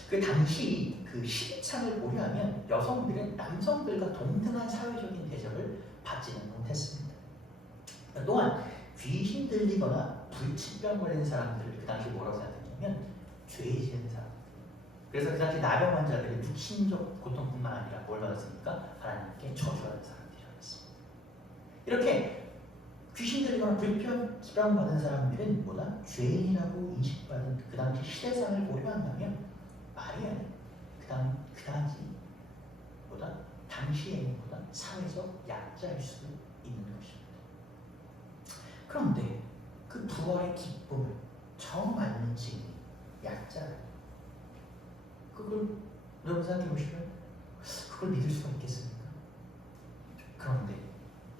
그 당시 그 시대상을 고려하면 여성들은 남성들과 동등한 사회적인 대접을 받지는 못했습니다. 또한 귀신 들리거나 불치병 걸린 사람들을 그 당시 뭐라고 생각했냐면 죄 지은 사람. 그래서 그 당시 나병 환자들은 육신적 고통뿐만 아니라 뭘 받았습니까? 하나님께 저주하는 사람들이었습니다. 이렇게 귀신 들리거나 불치병 받은 사람들은 뭐다? 죄인이라고 인식받은 그 당시 시대상을 고려한다면 마리아는 그 당시 보다 당시에는 보다 사회적 약자일 수도 있는 것입니다. 그런데 그 부활의 기쁨을 처음 알는 증인 약자를 그걸 여러분 생각해 보시면 그걸 믿을 수가 있겠습니까? 그런데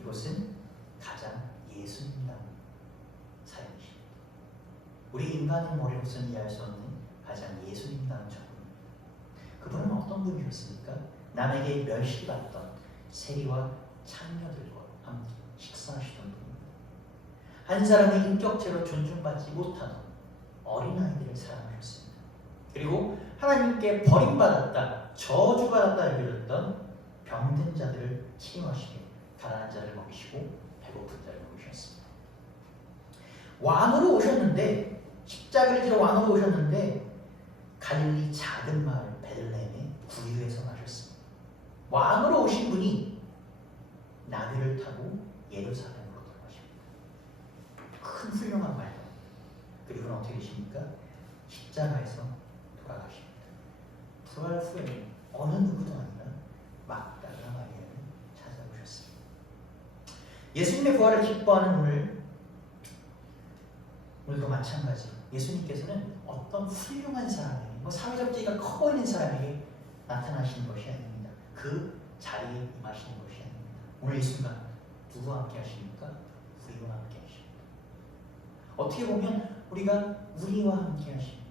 이것은 가장 예수님다운 사역이십니다. 우리 인간의 머리로서는 이해할 수 없는 가장 예수님다운 접근입니다. 그분은 어떤 분이었습니까? 남에게 멸시받던 세리와 창녀들과 함께 식사하시던 분입니다. 한 사람의 인격체로 존중받지 못하던 어린아이들을 사랑하셨습니다. 그리고 하나님께 버림받았다, 저주받았다 여겨졌던 병든 자들을 치료하시고 가난한 자를 먹이시고 배고픈 자를 먹이셨습니다. 왕으로 오셨는데 십자가를 지러 왕으로 오셨는데 갈릴리 작은 마을 베들레헴의 구유에서 나셨습니다. 왕으로 오신 분이 나귀를 타고 예루살렘으로 돌아가십니다. 큰 훌륭한 말씀. 그리고는 어떻게 되십니까? 십자가에서 돌아가십니다. 부활 후에 어느 누구도 아니라 막달라 마리아를 찾아오셨습니다. 예수님의 부활을 기뻐하는 오늘도 마찬가지. 예수님께서는 어떤 훌륭한 사람에게, 사회적 지위가 커 보이는 사람에게 나타나시는 것이 아닙니다. 그 자리에 임하시는 것이 아닙니다. 오늘 이 순간 누구와 함께 하십니까? 우리와 함께 하십니다. 어떻게 보면 우리가 우리와 함께 하십니다.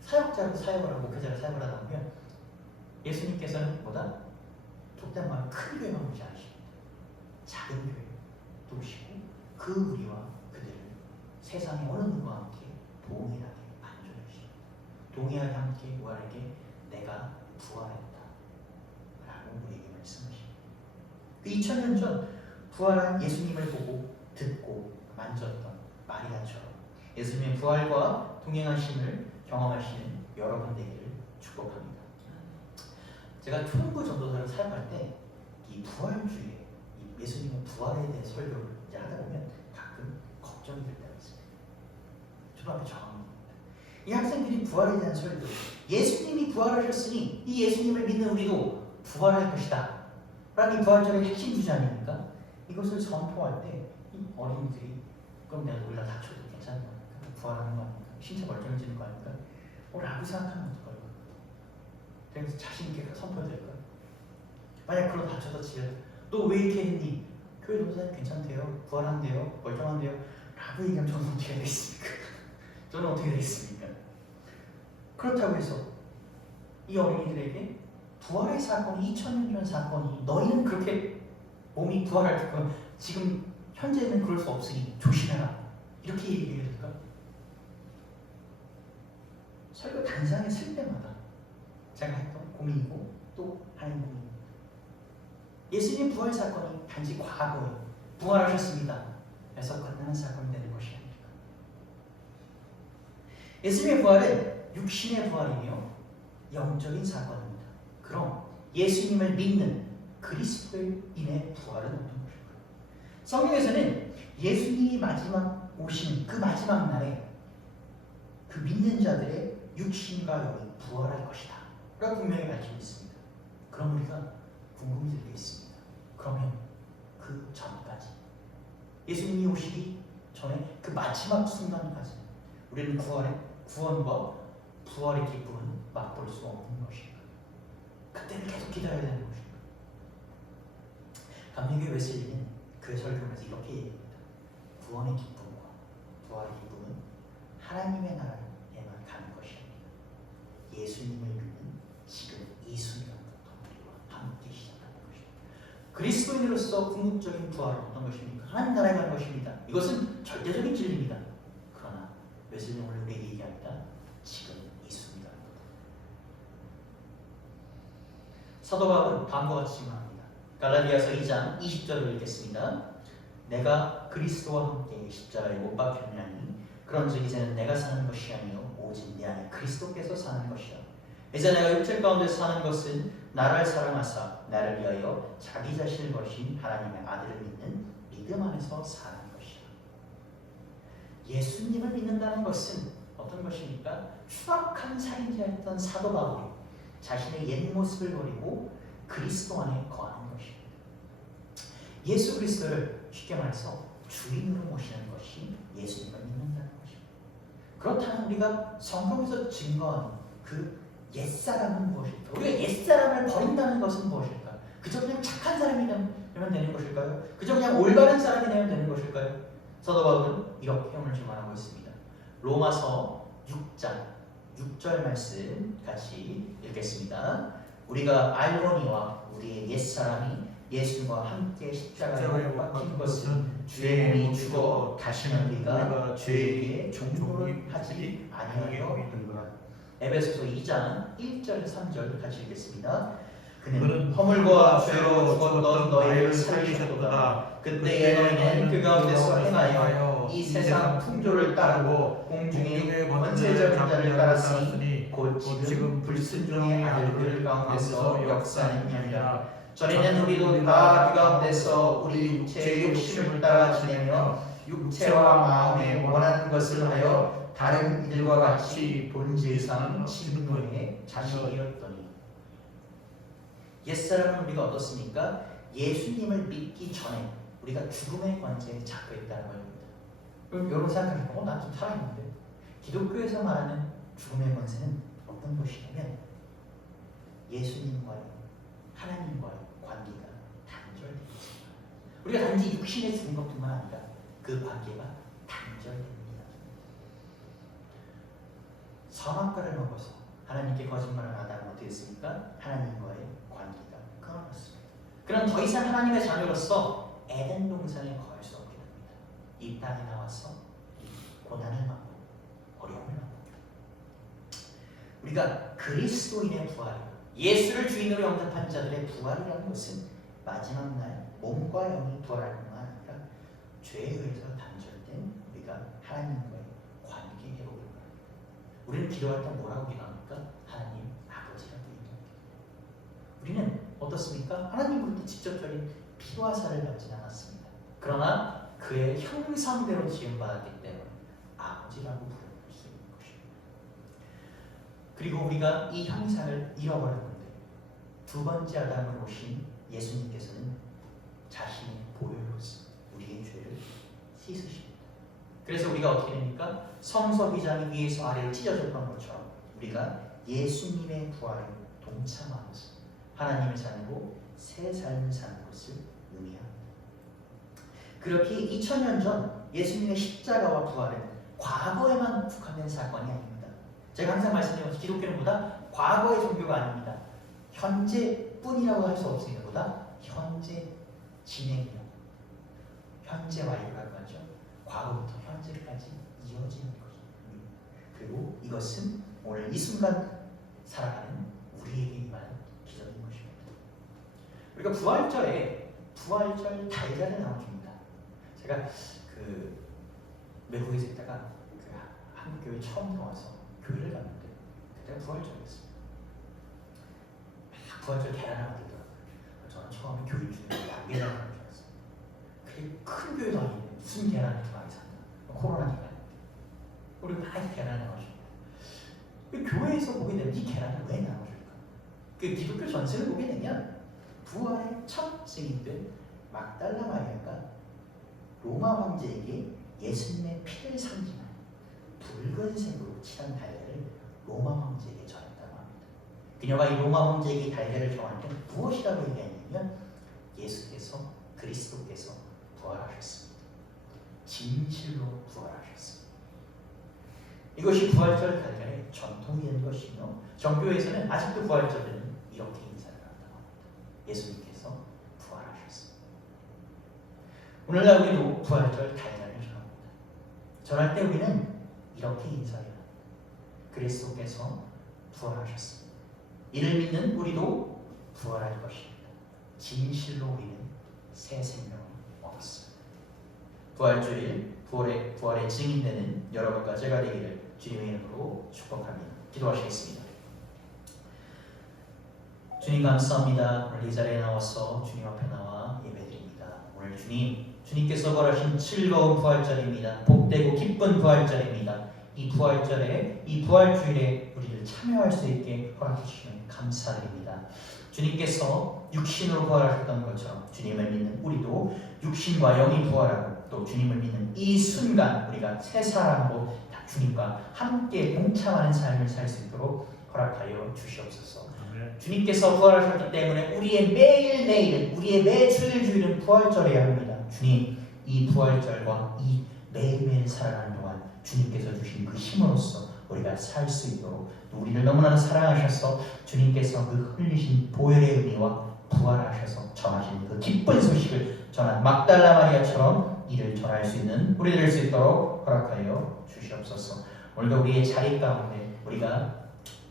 사역자로 사역을 하고 목회자로 사역을 하다 보면 예수님께서는 보다 족된 마음 큰 교회만 보지 않으십니다. 작은 교회 도우시고 그 우리와 그들을 세상의 어느 누구와 함께 동일하게 안전해주십니다. 동일하게 함께 부활에게 내가 부활했다 라고 우리에게 말씀하십니다. 2000년 전 부활한 예수님을 보고 듣고 만졌던 마리아처럼 예수님의 부활과 동행하심을 경험하시는 여러분 되기를 축복합니다. 제가 초등부 전도사를 사역할 때 이 부활주에 예수님의 부활에 대해 설교를 이제 하다 보면 가끔 걱정이 될 때가 있습니다. 초등학교 저학년입니다. 이 학생들이 부활에 대한 설교, 예수님이 부활하셨으니 이 예수님을 믿는 우리도 부활할 것이다 라는 이 부활절의 핵심 주제 아닙니까? 이것을 선포할 때 이 어린이들이 그럼 내가 놀라 다쳐도 괜찮은 겁니까? 부활하는 거 아닙니까? 신체 멀쩡해지는 거 아닙니까? 라고 생각하면 어떨까요? 그래서 자신 있게 선포해드릴까요? 만약 그런 다쳐서 지어 또 왜 이렇게 했니? 교회 노사님 괜찮대요. 부활한대요. 멀쩡한대요. 라고 얘기하면 저는 어떻게 되겠습니까? 저는 어떻게 되겠습니까? 그렇다고 해서 이 어린이들에게 부활의 사건이 2000년 전 사건이 너희는 그렇게 몸이 부활할 거 지금 현재는 그럴 수 없으니 조심해라 이렇게 얘기해야 될까? 설교 단상에 쓸 때마다 제가 했던 고민이고 또 하는 고민입니다. 예수님 부활 사건이 단지 과거에 부활하셨습니다 그래서 끝나는 사건이 되는 것이 아닙니까? 예수님의 부활은 육신의 부활이며 영적인 사건입니다. 그럼 예수님을 믿는 그리스도인의 부활은 어떤 것일까요? 성경에서는 예수님이 마지막 오신 그 마지막 날에 그 믿는 자들의 육신과 영이 부활할 것이다 라고 분명히 밝히고 있습니다. 그럼 우리가 궁금이 들 게 있습니다. 그러면 그 전까지 예수님이 오시기 전에 그 마지막 순간까지 우리는 구원과 부활의 기쁨은 맛볼 수 없는 것인가? 그때를 계속 기다려야 되는 것인가? 감리교회 웨슬리는 그 설교에서 이렇게 얘기합니다. 구원의 기쁨과 부활의 기쁨은 하나님의 나라에만 가는 것이 아닙니다. 예수님을 믿는 지금 이 순간부터 우리와 함께 시작하는 것입니다. 그리스도인으로서 궁극적인 부활은 어떤 것입니까? 하나님 나라에 가는 것입니다. 이것은 절대적인 진리입니다. 그러나 웨슬리는 오늘 우리에게 얘기합니다. 지금 이 순간부터. 사도 바울은 다음과 같이 말합니다. 갈라디아서 2장 20절을 읽겠습니다. 내가 그리스도와 함께 십자가에 못 박혔나니 그런즉 이제는 내가 사는 것이 아니요 오직 내 안에 그리스도께서 사는 것이라. 이제 내가 육체 가운데 사는 것은 나를 사랑하사 나를 위하여 자기 자신을 거신 하나님의 아들을 믿는 믿음 안에서 사는 것이라. 예수님을 믿는다는 것은 어떤 것입니까? 추악한 살인자였던 사도 바울이 자신의 옛 모습을 버리고 그리스도 안에 거하는 것입니다. 예수 그리스도를 쉽게 말해서 주인으로 모시는 것이 예수님을 믿는다는 것입니다. 그렇다면 우리가 성경에서 증거하는 그 옛사람은 무엇일까? 우리가 옛사람을 버린다는 것은 무엇일까? 그저 그냥 착한 사람이 되면 되는 것일까요? 그저 그냥 올바른 사람이 되면 되는 것일까요? 사도 바울은 이렇게 오늘 주문하고 있습니다. 로마서 6장 6절 말씀 같이 읽겠습니다. 우리가 알거니와 우리의 옛사람이 예수님과 함께 십자가에 못 박힌 것은 주의 몸이 죽어 다시는 우리가 죄에게 종노를 하지 아니하여 믿는가. 에베소서 2장 1절 3절 같이 읽겠습니다. 그는 허물과 죄로 죽었던 너희를 살리셨도다. 그때에 너희는 그 가운데서 행하여 이 세상 풍조를 따르고 공중의 권세적 자를 따랐으니 곧 지금 불순종의 아들들 가운데서 역사하느니라. 전에는 우리도 다 그 가운데서 우리 육체의 욕심을 따라 지내며 육체와 마음에 원하는 것을 하여 다른 이들과 같이 본질상 진노의 자식이었더니. 옛사람은 우리가 어떻습니까? 예수님을 믿기 전에 우리가 죽음의 관계에 잡혀 있다는 겁니다. 그럼 여러분 생각하시면 난 좀 살아있는데. 기독교에서 말하는 죽음의 권세는 어떤 것이냐면 예수님과의 하나님과의 관계가 단절되는 것입니다. 우리가 단지 육신에 죽은 것뿐만 아니라 그 관계가 단절됩니다. 선악과를 먹어서 하나님께 거짓말을 하다가 어떻게 했습니까? 하나님과의 관계가 끊어졌습니다. 그럼 더 이상 하나님의 자녀로서 에덴 동산에 거할 수 없게 됩니다. 이 땅에 나와서 고난을 받고 어려움을 받고 우리가 그리스도인의 부활, 예수를 주인으로 영접한 자들의 부활이라는 것은 마지막 날 몸과 영이 부활할 뿐만 아니라 죄에 의해서 단절된 우리가 하나님과의 관계 회복을 말합니다. 우리는 기도할 때 뭐라고 기도합니까? 하나님 아버지라고 기도합니다. 우리는 어떻습니까? 하나님 우리한테 직접적인 피와 살을 받지 않았습니다. 그러나 그의 형상대로 지음받았기 때문에 아버지라고 부를 수 있는 것입니다. 그리고 우리가 이 형상을 잃어버렸는데 두 번째 아담으로 오신 예수님께서는 자신의 보혈로서 우리의 죄를 씻으십니다. 그래서 우리가 어떻게 됩니까? 성서 비장이 위에서 아래로 찢어졌던 것처럼 우리가 예수님의 부활에 동참하면서 하나님의 자녀로 새 삶을 사는 것을 의미합니다. 그렇게 2000년 전 예수님의 십자가와 부활은 과거에만 국한된 사건이 아닙니다. 제가 항상 말씀드린 것처럼 기독교는 보다 과거의 종교가 아닙니다. 현재뿐이라고 할 수 없습니다. 보다 현재 진행이요. 현재 완료라고 하죠. 과거부터 현재까지 이어지는 것입니다. 그리고 이것은 오늘 이 순간 살아가는 우리에게 임하는 기적인 것입니다. 우리가 부활절에 부활절 달걀을 나눠줍니다. 제가 외국에서 있다가 한국 교회 처음 들어와서 교회를 갔는데 그때가 부활절이었습니다. 부활절 계란을 만들더라고요. 저는 처음에 교회 중에 양계란을 하는 줄 알았어요. 그게 큰 교회도 아닌데 무슨 계란을 이렇게 많이 산다. 코로나 기간인데 우리가 많이 계란을 나눠줍니다. 교회에서 보게 되면 이 계란을 왜 나눠줄까? 기독교 전체를 보게 되면 부활의 첫 증인된 막달라 마리아가 로마 황제에게 예수님의 피를 상징하는 붉은색으로 칠한 달걀을 로마 황제에게 전했다고 합니다. 그녀가 이 로마 황제에게 달걀을 전할 때 무엇이라고 얘기했냐면 예수께서 그리스도께서 부활하셨습니다. 진실로 부활하셨습니다. 이것이 부활절 달걀의 전통이 된 것이며 정교회에서는 아직도 부활절에는 이렇게 인사를 한다고 합니다. 예수님께서 부활하셨습니다. 오늘날 우리도 부활절 달걀을 전합니다. 전할 때 우리는 이렇게 인사를 합니다. 그리스도께서 부활하셨습니다. 이를 믿는 우리도 부활할 것입니다. 진실로 우리는 새 생명을 얻었습니다. 부활주일 부활의 증인되는 여러분과 제가 되기를 주님의 이름으로 축복합니다. 기도하시겠습니다. 주님 감사합니다. 오늘 이 자리에 나와서 주님 앞에 나와 예배드립니다. 오늘 주님께서 벌하신 즐거운 부활절입니다. 복되고 기쁜 부활절입니다. 이 부활절에 이 부활주일에 우리를 참여할 수 있게 허락해 주시면 감사드립니다. 주님께서 육신으로 부활하셨던 것처럼 주님을 믿는 우리도 육신과 영이 부활하고 또 주님을 믿는 이 순간 우리가 새 사람으로 주님과 함께 동참하는 삶을 살 수 있도록 허락하여 주시옵소서. 주님께서 부활하셨기 때문에 우리의 매일매일은 우리의 매주일주일은 부활절이어야 합니다. 주님, 이 부활절과 이 매일매일 살아가는 동안 주님께서 주신 그 힘으로써 우리가 살 수 있도록 또 우리를 너무나도 사랑하셔서 주님께서 그 흘리신 보혈의 의미와 부활하셔서 전하신 그 기쁜 소식을 전한 막달라 마리아처럼 이를 전할 수 있는 우리 될 수 있도록 허락하여 주시옵소서. 오늘도 우리의 자리 가운데 우리가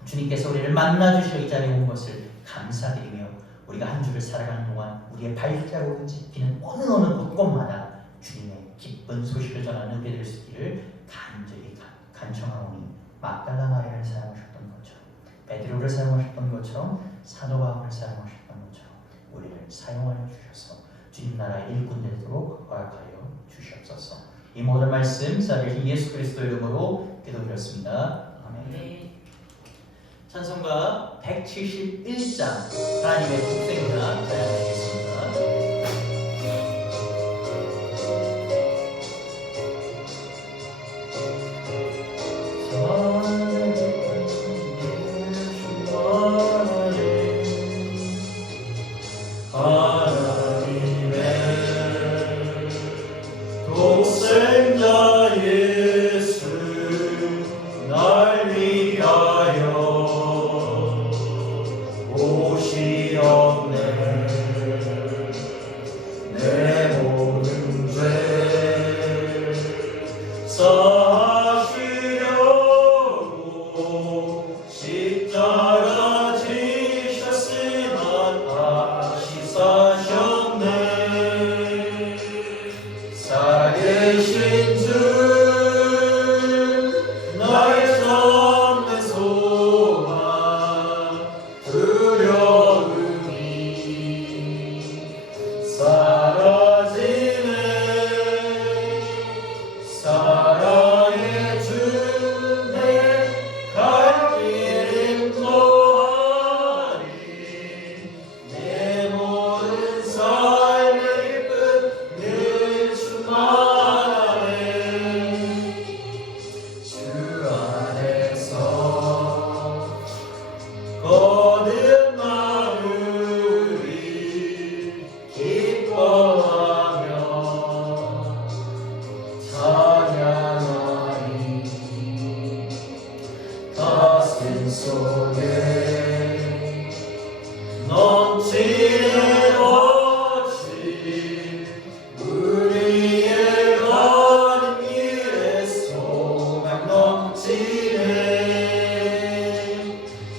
주님께서 우리를 만나 주시어 이 자리에 온 것을 감사드리며 우리가 한 주를 살아가는 동안 우리의 발자국을 짚히는 어느 곳곳마다 주님의 기쁜 소식을 전하는 우리 될 수 있기를 간절히 간청하오니 막달라 마리아를 사용하셨던 것처럼 베드로를 사용하셨던 것처럼 사도 바울을 사용하셨던 것처럼 우리를 사용하여 주셔서 주님 나라의 일꾼 되도록 허락하여 주시옵소서. 이 모든 말씀 살아계신 예수 그리스도 이름으로 기도드렸습니다. 아멘. 찬송가 171장 하나님의 복생자 찬양하겠습니다. 가슴 속에 넘치는 어치 우리의 가는 길에 소망 넘치네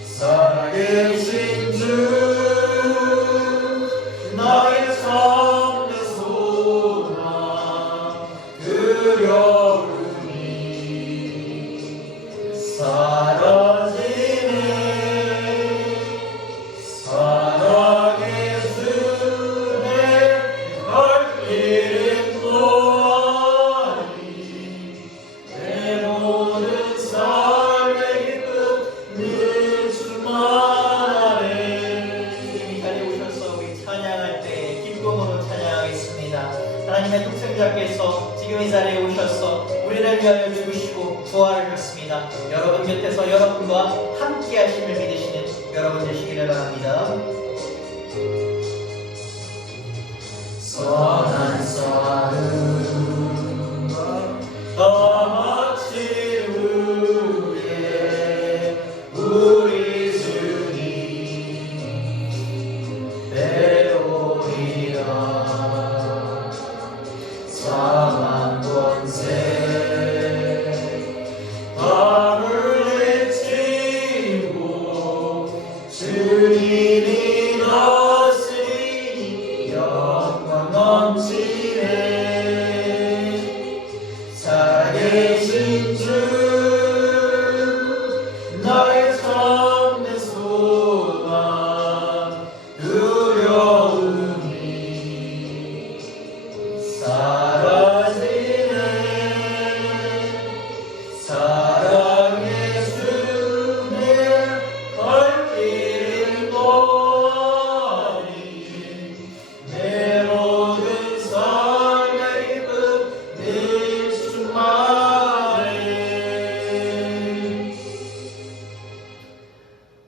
살아계신 주 나의 참된 소망 두려움이 사라지네 사랑의 주내 갈 길은 또하니 내 모든 삶의 기쁨 늘 주만하네 주님이 자리에 오셔서 우리 찬양할 때 기쁨으로 찬양하겠습니다. 하나님의 독생자께서 지금 이 자리에 오셔서 우리를 위하여 죽으시고 부활하셨습니다. 여러분 곁에서 여러분과 함께 하심을 믿으시는 여러분 되시기를 바랍니다. 선한 싸움 다 마친 후에 우리 주님 배우리라 사망 권세 다 물리치고 주님이 다스리니 영광 넘치네 살아계신 주 나의 참된 소망 두려움이 사라지네 사랑의 주내 갈 길을 떠나니 내 모든 삶의 기쁨 늘 충만해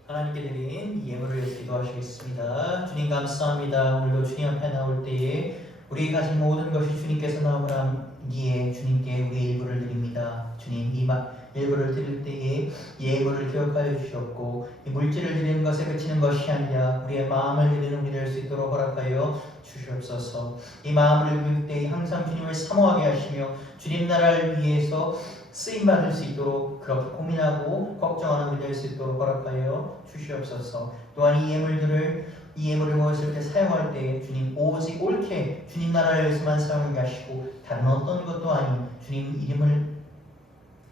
하나님께 드린 이 예물을 기도하시겠습니다. 주님 감사합니다. 오늘도 주님 앞에 나올 때에 우리 가진 모든 것이 주님께서 나오라기에 주님께 우리의 일부를 드립니다. 주님 이 일부를 드릴 때에 예물을 기억하여 주셨고 이 물질을 드리는 것에 그치는 것이 아니라 우리의 마음을 드리는 우리 될 수 있도록 허락하여 주시옵소서. 이 마음을 드릴 때에 항상 주님을 사모하게 하시며 주님 나라를 위해서 쓰임받을 수 있도록 그렇게 고민하고 걱정하는 우리 될 수 있도록 허락하여 주시옵소서. 또한 이 예물을 모았을 때 사용할 때 주님 오직 옳게 주님 나라를 위해서만 사용하게 하시고 다른 어떤 것도 아닌 주님 이름을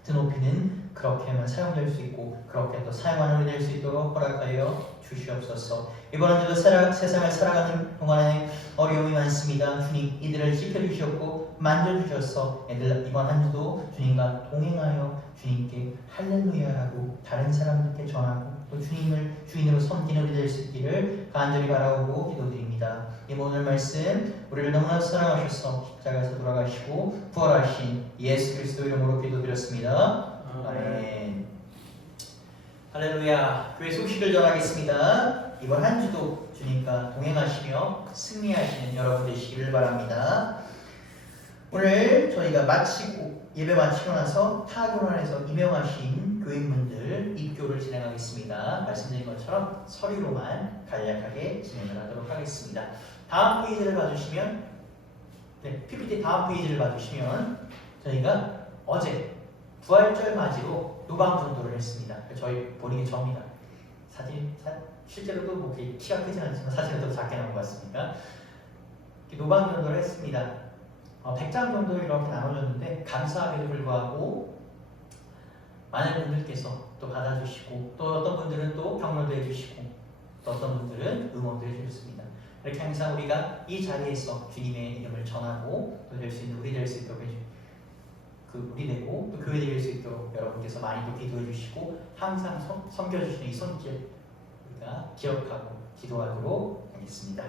드높이는 그렇게만 사용될 수 있고 그렇게 또 사용하는 우리 될 수 있도록 허락하여 주시옵소서. 이번 한 주도 세상을 살아가는 동안에 어려움이 많습니다. 주님 이들을 지켜주셨고 만져주셔서 이번 한 주도 주님과 동행하여 주님께 할렐루야라고 다른 사람들께 전하고 또 주님을 주인으로 섬기는 우리 될 수 있기를 간절히 바라오고 기도드립니다. 이 오늘 말씀 우리를 너무나 사랑하셔서 십자가에서 돌아가시고 부활하신 예수 그리스도 이름으로 기도드렸습니다. 아멘. 할렐루야. 교회 소식을 전하겠습니다. 이번 한 주도 주님과 동행하시며 승리하시는 여러분 되시기를 바랍니다. 오늘 저희가 예배 마치고 나서 타교란에서 임명하신 교인분들 입교를 진행하겠습니다. 말씀드린 것처럼 서류로만 간략하게 진행을 하도록 하겠습니다. 다음 페이지를 봐주시면 PPT 다음 페이지를 봐주시면 저희가 어제 부활절 맞이로 노방 전도를 했습니다. 저희 보는 게 처음이다. 실제로도 뭐 키가 크지 않지만 사진은 더 작게 나온 것 같습니다. 노방 전도를 했습니다. 100장 정도 이렇게 나눠졌는데 감사하게도 불구하고 많은 분들께서 또 받아주시고 또 어떤 분들은 또 격려도 해주시고 또 어떤 분들은 응원도 해주셨습니다. 이렇게 항상 우리가 이 자리에서 주님의 이름을 전하고 또 될 수 있는 우리 될 수 있도록 우리 되고 또 교회 될 수 있도록 여러분께서 많이 또 기도해 주시고 항상 섬겨주시는 이 손길 우리가 기억하고 기도하도록 하겠습니다.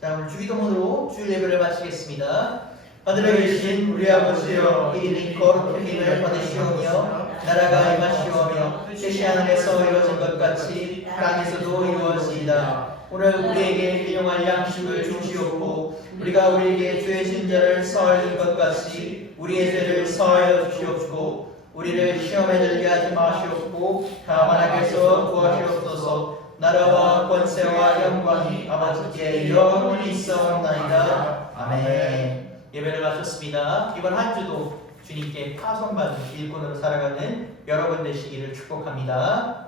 자, 오늘 주기도문으로 주일 예배를 마치겠습니다. 하늘에 계신 우리 아버지여 이름이 거룩함을 받으시오며 나라가 임하시오며 뜻이 하늘에서 이루어진 것 같이 땅에서도 이루어지이다. 오늘 우리에게 일용할 양식을 주시옵고 우리가 우리에게 죄진 자를 사하여 준 것 같이 우리의 죄를 사하여 주시옵고 우리를 시험에 들게 하지 마시옵고 다만 악에서 구하시옵소서. 나라와 권세와 영광이 아버지께 영원히 있사옵나이다. 아멘. 예배를 마쳤습니다. 이번 한 주도 주님께 파송받은 일꾼으로 살아가는 여러분 되시기를 축복합니다.